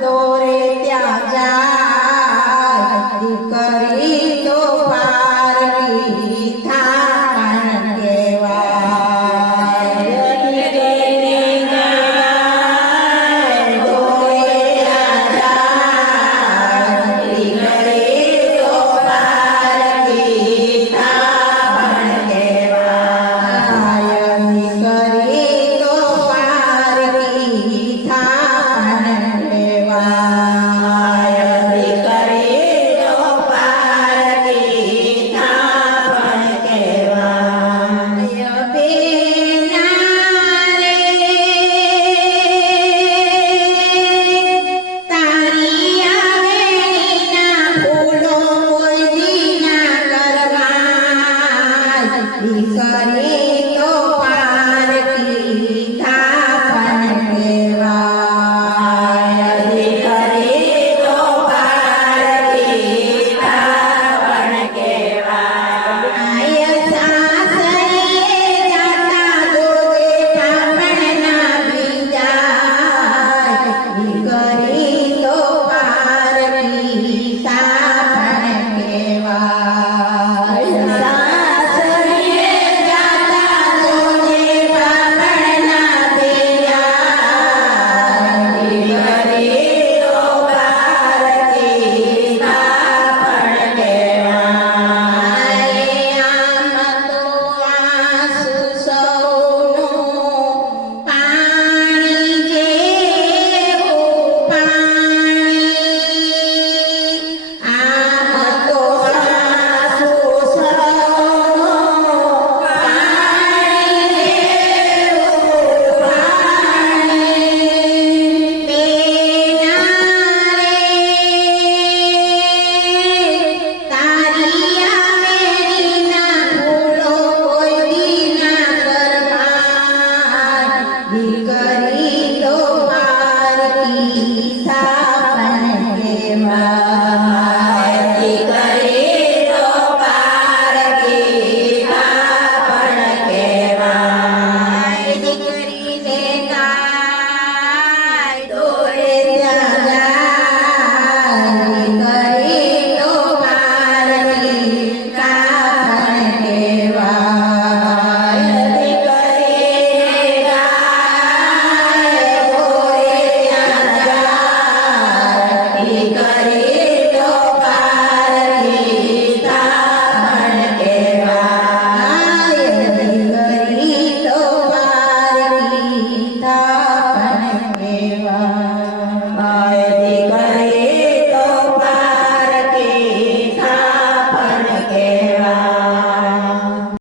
દોરે ત્યાં જાય દીકરી તો પારકી થાણ કહેવાય. દોરે ત્યાં જાય દીકરી તો પારકી થાણ કહેવાય. દીકરી તો પારકી થાણ કહેવાય. દીકરી તો પારકી થાણ કહેવાય. બેના રે તારી આવેલીના ફૂલો કોઈ દી ના કરવાય. દીકરી તો પારકી થાણ કહેવાય. દીકરી તો પારકી થાણ કહેવાય. સાસરે જાતા દોરે પાપણના બીજાય. દીકરી તો પારકી થાણ કહેવાય. સાસરે જાતા દોરે પાપણના બીજાય. દીકરી તો પારકી થાણ કહેવાય. આમ તો આંસુ સૌનું પાણી જેવું પાણી. આમ તો આંસુ સૌનું પાણી જેવું પાણી. બેના રે તારી આવેલીના ફૂલો કોઈ દી ના કરવાય.